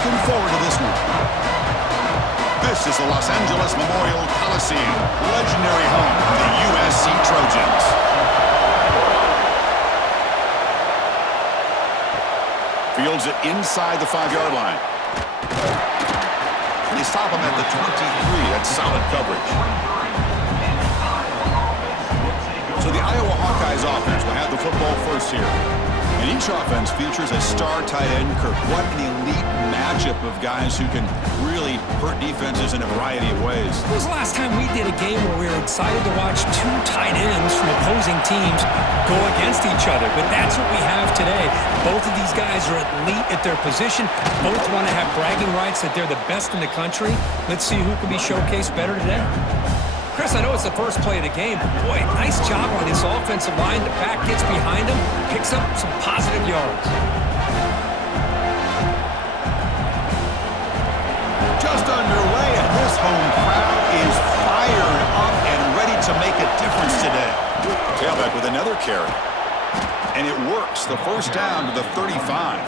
looking forward to this one. This is the Los Angeles Memorial Coliseum, legendary home of the USC Trojans. Fields it inside the 5-yard line. They stop him at the 23. That's solid coverage. So the Iowa Hawkeyes offense will have the football first here. And each offense features a star tight end, Kirk. What an elite matchup of guys who can really hurt defenses in a variety of ways. When was the last time we did a game where we were excited to watch two tight ends from opposing teams go against each other? But that's what we have today. Both of these guys are elite at their position. Both want to have bragging rights that they're the best in the country. Let's see who can be showcased better today. Chris, I know it's the first play of the game, but boy, nice job on this offensive line. The back gets behind him, picks up some positive yards. Just underway, and this home crowd is fired up and ready to make a difference today. Tailback with another carry. And it works. The first down to the 35.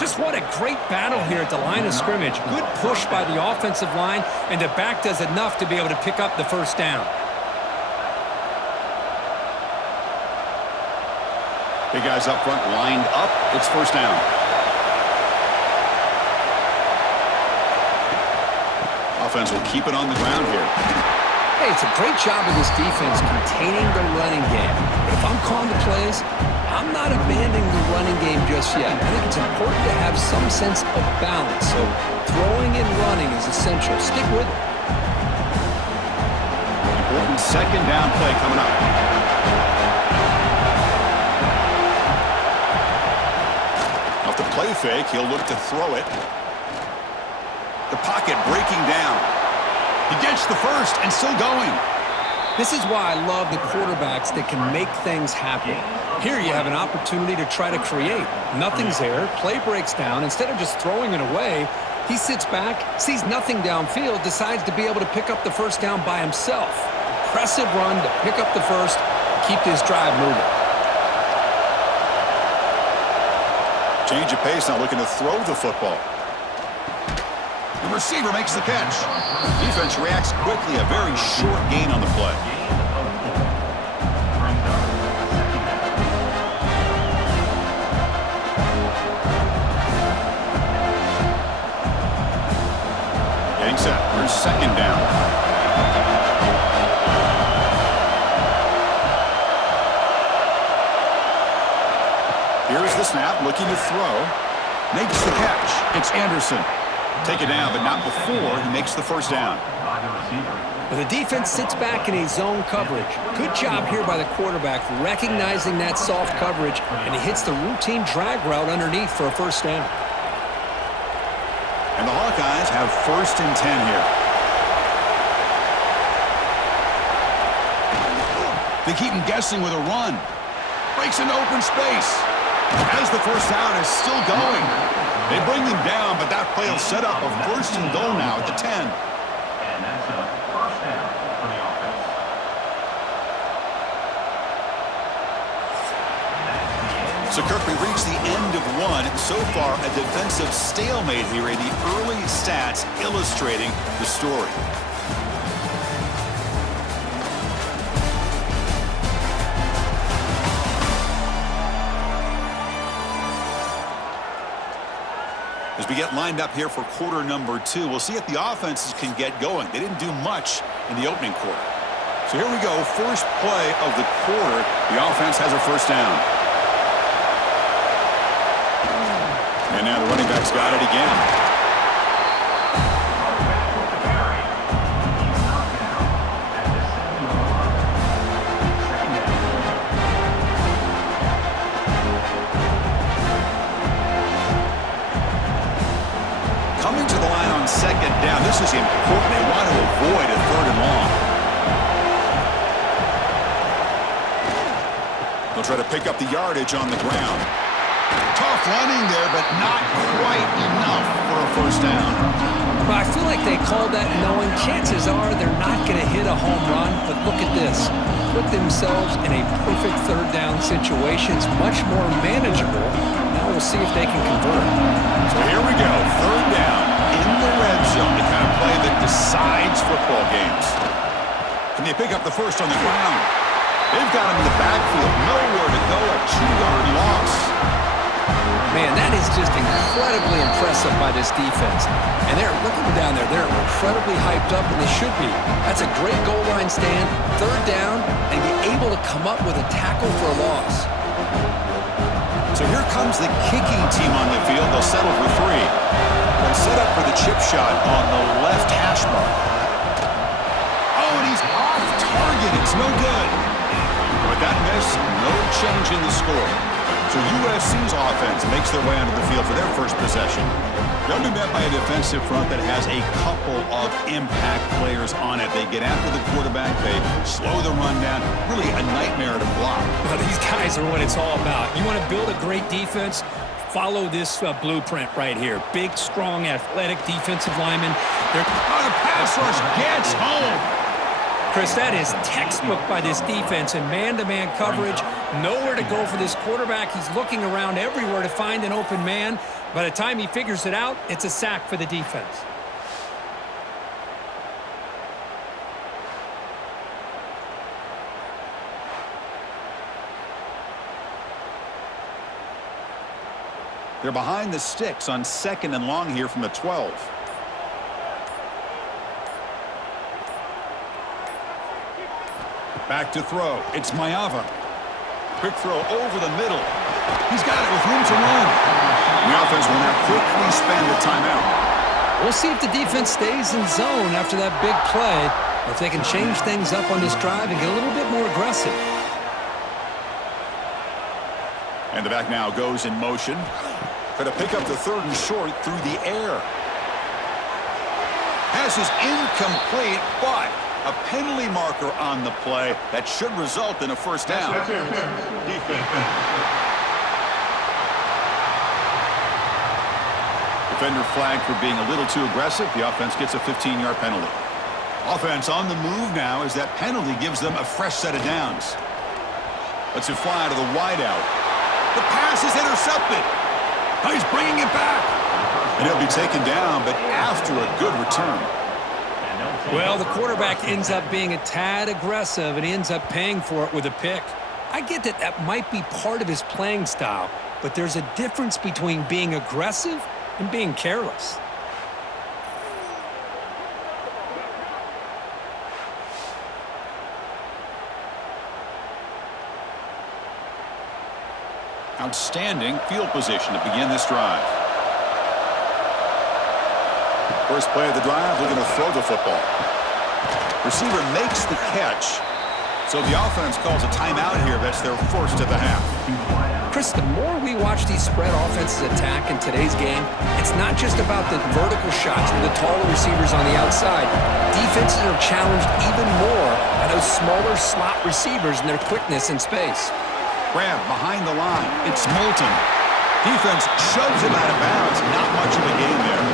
Just what a great battle here at the line of scrimmage. Good push by the offensive line, and the back does enough to be able to pick up the first down. Big guys up front lined up. It's first down. Offense will keep it on the ground here. Hey, it's a great job of this defense containing the running game. But if I'm calling the plays, I'm not abandoning the running game just yet. I think it's important to have some sense of balance. So throwing and running is essential. Stick with it. Important second down play coming up. Off the play fake, he'll look to throw it. The pocket breaking down. He gets the first and still going. This is why I love the quarterbacks that can make things happen. Here you have an opportunity to try to create. Nothing's there. Play breaks down. Instead of just throwing it away, he sits back, sees nothing downfield, decides to be able to pick up the first down by himself. Impressive run to pick up the first, keep this drive moving. Change of pace now, looking to throw the football. The receiver makes the catch. Defense reacts quickly, a very short gain on the play. Getting set for second down. Here's the snap, looking to throw. Makes the catch. It's Anderson. Take it down, but not before he makes the first down. Well, the defense sits back in a zone coverage. Good job here by the quarterback, recognizing that soft coverage, and he hits the routine drag route underneath for a first down. And the Hawkeyes have first and 10 here. They keep him guessing with a run. Breaks into open space. As the first down is still going. They bring him down, but that play will set up a first and goal now at the 10. And that's a first down for the offense. So, Kirk, we reached the end of one. So far, a defensive stalemate here in the early stats illustrating the story. As we get lined up here for quarter number 2, we'll see if the offenses can get going. They didn't do much in the opening quarter. So here we go, first play of the quarter. The offense has a first down. And now the running back's got it again. Coming to the line on second down. This is important. They want to avoid a third and long. They'll try to pick up the yardage on the ground. Tough running there, but not quite enough for a first down. Well, I feel like they called that knowing chances are they're not going to hit a home run, but look at this. Put themselves in a perfect third down situation. It's much more manageable. Now we'll see if they can convert. So here we go. They pick up the first on the ground. They've got him in the backfield. Nowhere to go. A 2-yard loss. Man, that is just incredibly impressive by this defense. And they're looking down there. They're incredibly hyped up, and they should be. That's a great goal line stand, third down, and be able to come up with a tackle for a loss. So here comes the kicking team on the field. They'll settle for 3. They'll set up for the chip shot on the left hash mark. Oh, and he's off target. It's no good. With that miss, no change in the score. So USC's offense makes their way onto the field for their first possession. They'll be met by a defensive front that has a couple of impact players on it. They get after the quarterback. They slow the run down. Really a nightmare to block. Well, these guys are what it's all about. You want to build a great defense? Follow this blueprint right here. Big, strong, athletic defensive linemen. The pass rush gets home. Chris, that is textbook by this defense in man-to-man coverage. Nowhere to go for this quarterback. He's looking around everywhere to find an open man. By the time he figures it out, it's a sack for the defense. They're behind the sticks on 2nd and long here from the 12. Back to throw. It's Mayava. Quick throw over the middle. He's got it with room to run. The offense will now quickly spend the timeout. We'll see if the defense stays in zone after that big play, or if they can change things up on this drive and get a little bit more aggressive. And the back now goes in motion. Going to pick up the 3rd and short through the air. Pass is incomplete, but a penalty marker on the play that should result in a first down. Defender flagged for being a little too aggressive. The offense gets a 15-yard penalty. Offense on the move now as that penalty gives them a fresh set of downs. Lets it fly to the wideout. The pass is intercepted. Oh, he's bringing it back. And he'll be taken down, but after a good return. Well, the quarterback ends up being a tad aggressive, and he ends up paying for it with a pick. I get that that might be part of his playing style, but there's a difference between being aggressive and being careless. Outstanding field position to begin this drive. First play of the drive, looking to throw the football. Receiver makes the catch. So the offense calls a timeout here. That's their first of the half. Chris, the more we watch these spread offenses attack in today's game, it's not just about the vertical shots with the taller receivers on the outside. Defenses are challenged even more by those smaller slot receivers and their quickness in space. Grab behind the line. It's Moulton. Defense shoves him out of bounds. Not much of a gain there.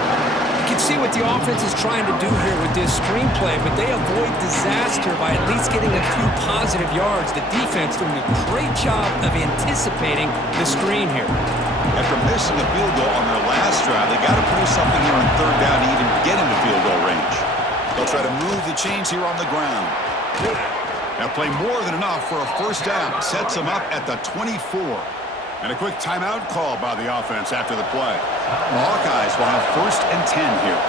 You can see what the offense is trying to do here with this screenplay, but they avoid disaster by at least getting a few positive yards. The defense doing a great job of anticipating the screen here. After missing a field goal on their last drive, they got to produce something here on 3rd down to even get into field goal range. They'll try to move the chains here on the ground. Now play more than enough for a first down. Sets them up at the 24. And a quick timeout call by the offense after the play. The Hawkeyes will have 1st and 10 here.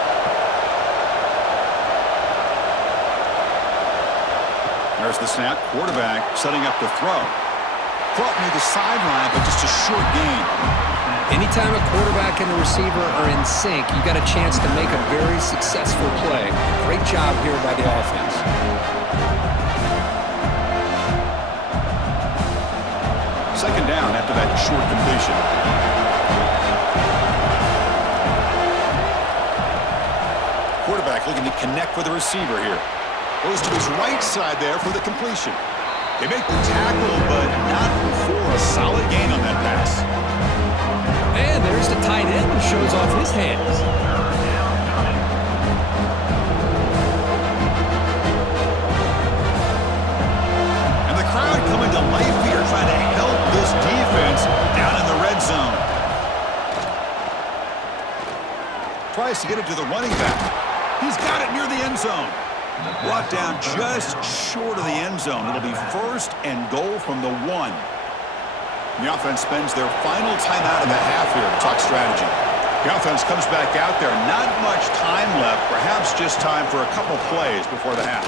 There's the snap. Quarterback setting up to throw. Caught near the sideline, but just a short gain. Anytime a quarterback and a receiver are in sync, you got a chance to make a very successful play. Great job here by the offense. Second down after that short completion. Quarterback looking to connect with the receiver here. Goes to his right side there for the completion. They make the tackle, but not before a solid gain on that pass. And there's the tight end who shows off his hands. And the crowd coming to life here, trying to help this defense down in the red zone. Tries to get it to the running back. He's got it near the end zone. Brought down just short of the end zone. It'll be 1st and goal from the 1. The offense spends their final timeout of the half here to talk strategy. The offense comes back out there. Not much time left. Perhaps just time for a couple plays before the half.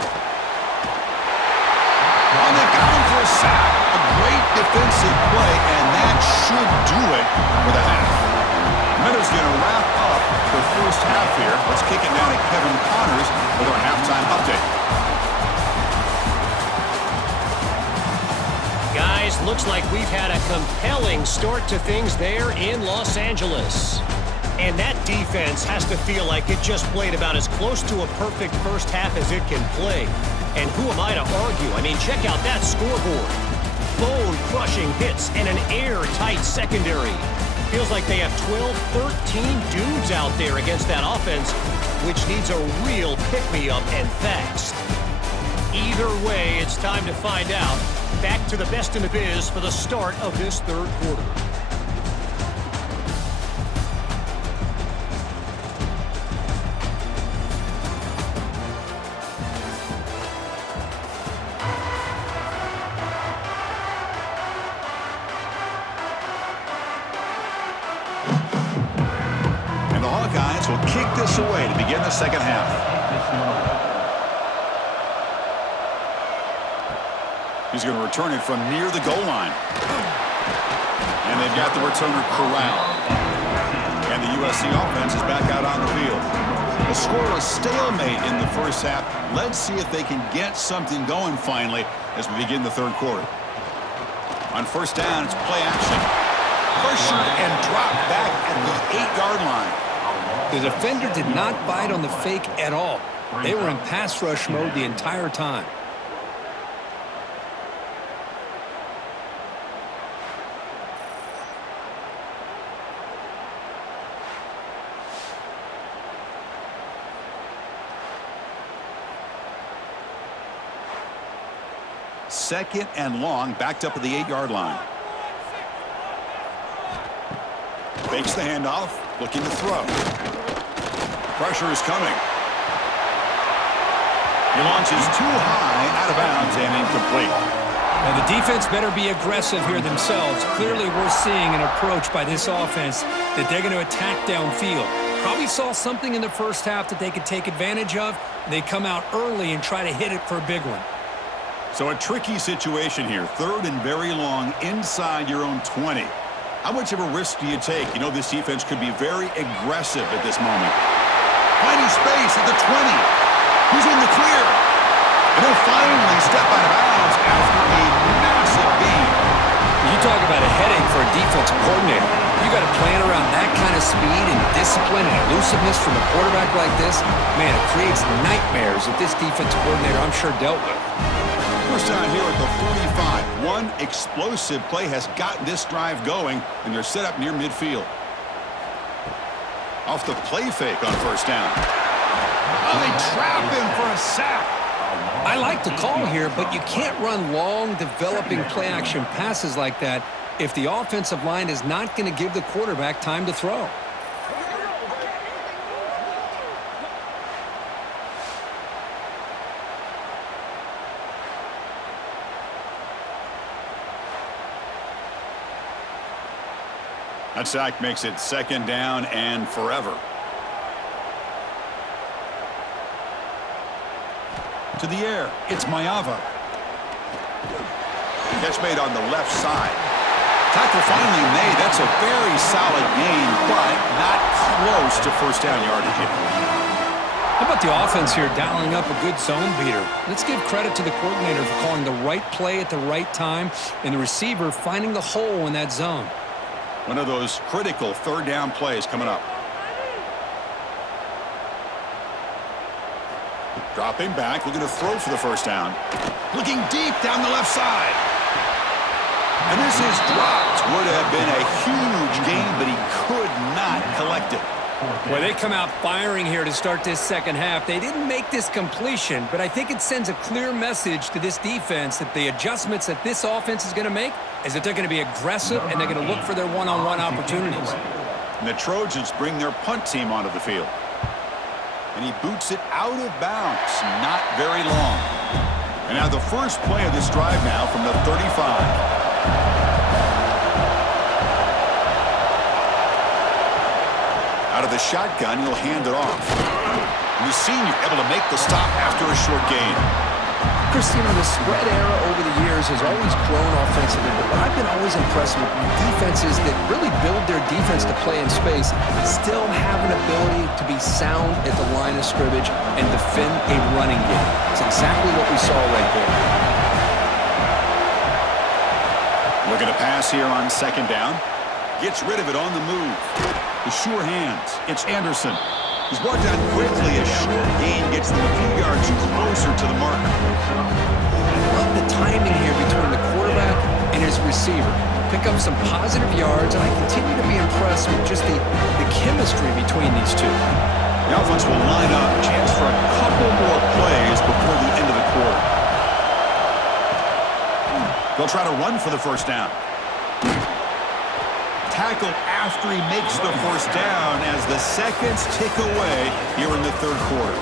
And they've got him for a sack. A great defensive play, and that should do it for the half. Minutes going to wrap up the first half here. Let's kick it down to Kevin Connors with our halftime update. Guys, looks like we've had a compelling start to things there in Los Angeles. And that defense has to feel like it just played about as close to a perfect first half as it can play. And who am I to argue? I mean, check out that scoreboard. Bone-crushing hits and an airtight secondary. Feels like they have 12, 13 dudes out there against that offense, which needs a real pick-me-up and fast. Either way, it's time to find out. Back to the best in the biz for the start of this third quarter. And the Hawkeyes will kick this away to begin the second half. He's going to return it from near the goal line. And they've got the returner corralled. And the USC offense is back out on the field. A scoreless stalemate in the first half. Let's see if they can get something going finally as we begin the third quarter. On first down, it's play action. Pressured and dropped back at the 8-yard line. The defender did not bite on the fake at all. They were in pass rush mode the entire time. Second and long, backed up at the 8-yard line. Fakes the handoff, looking to throw. Pressure is coming. He launches too high, out of bounds, and incomplete. Now the defense better be aggressive here themselves. Clearly we're seeing an approach by this offense that they're going to attack downfield. Probably saw something in the first half that they could take advantage of. They come out early and try to hit it for a big one. So a tricky situation here. 3rd and very long inside your own 20. How much of a risk do you take? You know this defense could be very aggressive at this moment. Finding space at the 20. Who's in the clear? And they'll finally step out of bounds after a massive gain. You talk about a headache for a defensive coordinator. You got to plan around that kind of speed and discipline and elusiveness from a quarterback like this. Man, it creates nightmares that this defensive coordinator, I'm sure, dealt with. First down here at the 45. One explosive play has gotten this drive going, and they're set up near midfield. Off the play fake on first down. Oh, they trap him for a sack. I like the call here, but you can't run long, developing play-action passes like that if the offensive line is not going to give the quarterback time to throw. That sack makes it second down and forever. To the air, it's Mayava. Catch made on the left side. Tackle finally made. That's a very solid gain, but not close to first down yardage yet. How about the offense here dialing up a good zone beater? Let's give credit to the coordinator for calling the right play at the right time and the receiver finding the hole in that zone. One of those critical third down plays coming up. Dropping back, looking to throw for the first down. Looking deep down the left side. And this is dropped. Would have been a huge gain, but he could not collect it. Well, they come out firing here to start this second half. They didn't make this completion, but I think it sends a clear message to this defense that the adjustments that this offense is going to make is that they're going to be aggressive and they're going to look for their one-on-one opportunities. And the Trojans bring their punt team onto the field. And he boots it out of bounds. Not very long. And now the first play of this drive now from the 35. Out of the shotgun, he'll hand it off. And the senior able to make the stop after a short gain. Chris, the spread era over the years has always grown offensively, but I've been always impressed with defenses that really build their defense to play in space, still have an ability to be sound at the line of scrimmage and defend a running game. It's exactly what we saw right there. Looking to pass here on second down. Gets rid of it on the move. The sure hands. It's Anderson. He's brought down quickly. A short gain gets them a few yards closer to the marker. I love the timing here between the quarterback and his receiver. Pick up some positive yards, and I continue to be impressed with just the chemistry between these two. The offense will line up. Chance for a couple more plays before the end of the quarter. They'll try to run for the first down. Tackle after he makes the first down as the seconds tick away here in the third quarter.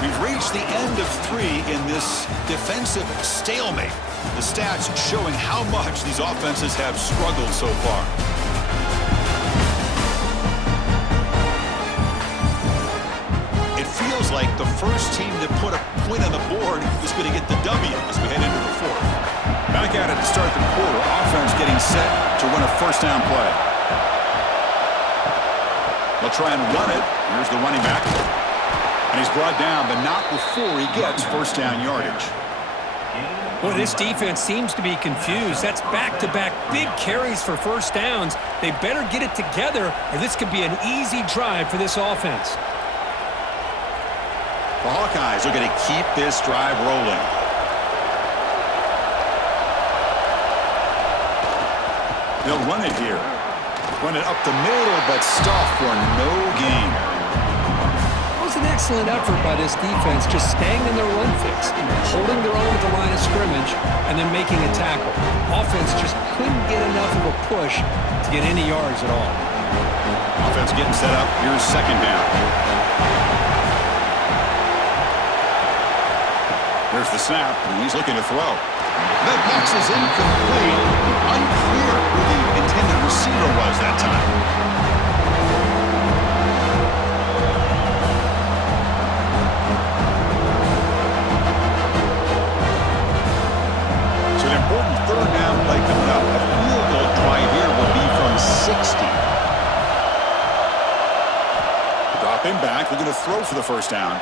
We've reached the end of 3 in this defensive stalemate. The stats showing how much these offenses have struggled so far. It feels like the first team to put a point on the board is going to get the W as we head into the fourth. Back at it to start the quarter. Offense getting set to run a first down play. They'll try and run it. Here's the running back. And he's brought down, but not before he gets first down yardage. Well, this defense seems to be confused. That's back-to-back big carries for first downs. They better get it together, or this could be an easy drive for this offense. The Hawkeyes are going to keep this drive rolling. They'll run it here. Run it up the middle, but stop for no gain. It was an excellent effort by this defense, just staying in their run fix, holding their own at the line of scrimmage, and then making a tackle. Offense just couldn't get enough of a push to get any yards at all. Offense getting set up. Here's second down. There's the snap, and he's looking to throw. That pass is incomplete. Unclear who the intended receiver was that time. So an important third down play coming up. A field goal drive here will be from 60. Dropping back, looking to throw for the first down.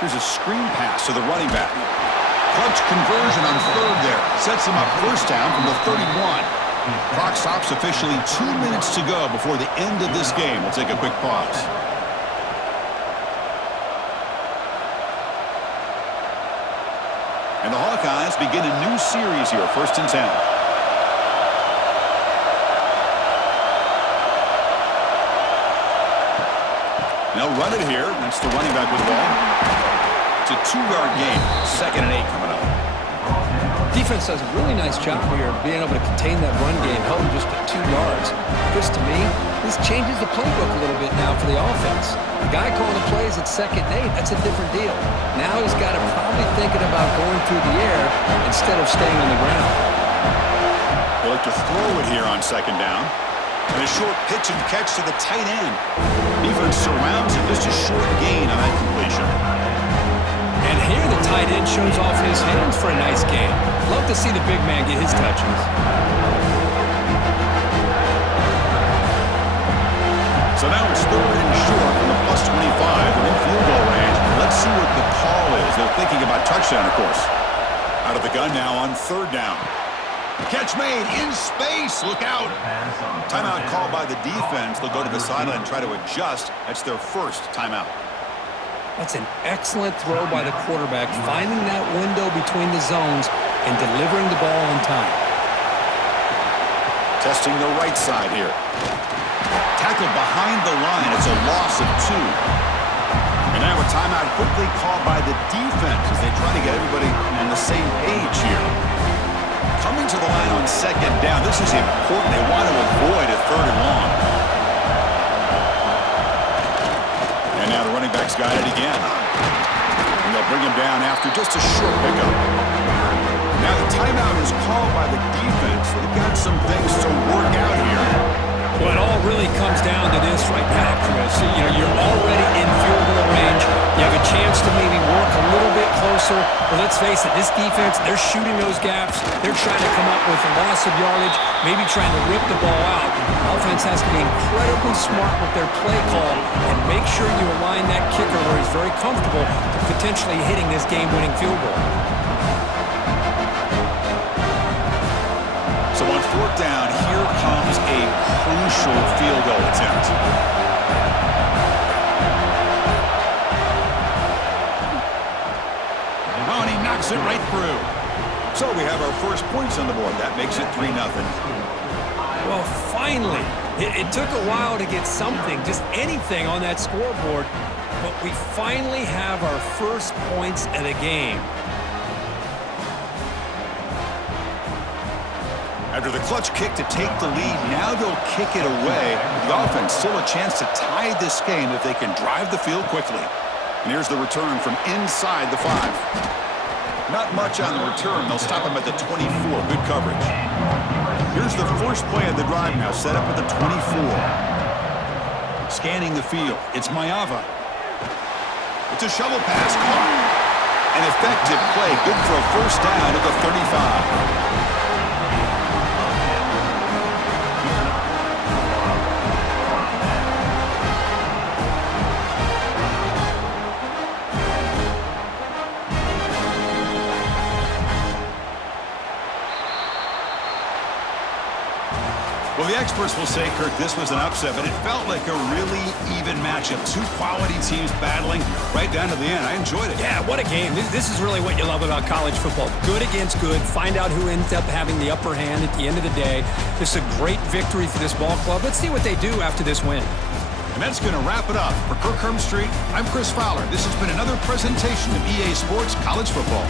Here's a screen pass to the running back. Clutch conversion on third there. Sets him up first down from the 31. Clock stops officially 2 minutes to go before the end of this game. We'll take a quick pause. And the Hawkeyes begin a new series here, 1st and 10. They'll run it here. That's the running back with the ball. It's a 2-yard gain. 2nd and 8 coming up. Defense does a really nice job here of being able to contain that run game, held him just at 2 yards. Chris, to me, this changes the playbook a little bit now for the offense. The guy calling the plays at 2nd and 8, that's a different deal. Now he's got to probably thinking about going through the air instead of staying on the ground. They look to throw it here on 2nd down. And a short pitch and catch to the tight end. Defense surrounds him. Just a short gain on that completion. And here the tight end shows off his hands for a nice gain. Love to see the big man get his touches. So now it's 3rd and short from the +25. They're in field goal range. Let's see what the call is. They're thinking about touchdown, of course. Out of the gun now on 3rd down. Catch made in space. Look out. Timeout called by the defense. They'll go to the sideline and try to adjust. That's their first timeout. That's an excellent throw by the quarterback, finding that window between the zones and delivering the ball on time. Testing the right side here. Tackled behind the line. It's a loss of 2. And now a timeout quickly called by the defense as they try to get everybody on the same page here. Coming to the line on 2nd down. This is important. They want to avoid a 3rd and long. And now the running back's got it again. And they'll bring him down after just a short pickup. Now the timeout is called by the defense. They've got some things to work out here. Well, it all really comes down to this right now, Chris. You know, you're already in field goal range. You have a chance to maybe work a little bit closer. But let's face it, this defense, they're shooting those gaps. They're trying to come up with a loss of yardage, maybe trying to rip the ball out. Offense has to be incredibly smart with their play call and make sure you align that kicker where he's very comfortable to potentially hitting this game-winning field goal. So on fourth down, here comes a crucial field goal attempt. Oh, and he knocks it right through. So we have our first points on the board. That makes it 3-0. Well, finally, it took a while to get something, just anything on that scoreboard, but we finally have our first points of the game. After the clutch kick to take the lead, now they'll kick it away. The offense still a chance to tie this game if they can drive the field quickly. And here's the return from inside the 5. Not much on the return. They'll stop him at the 24. Good coverage. Here's the first play of the drive now, set up at the 24. Scanning the field. It's Mayava. It's a shovel pass. Caught. An effective play. Good for a first down at the 35. Well, the experts will say, Kirk, this was an upset, but it felt like a really even matchup. Two quality teams battling right down to the end. I enjoyed it. Yeah, what a game. This is really what you love about college football. Good against good. Find out who ends up having the upper hand at the end of the day. This is a great victory for this ball club. Let's see what they do after this win. And that's going to wrap it up. For Kirk Hermstreet, I'm Chris Fowler. This has been another presentation of EA Sports College Football.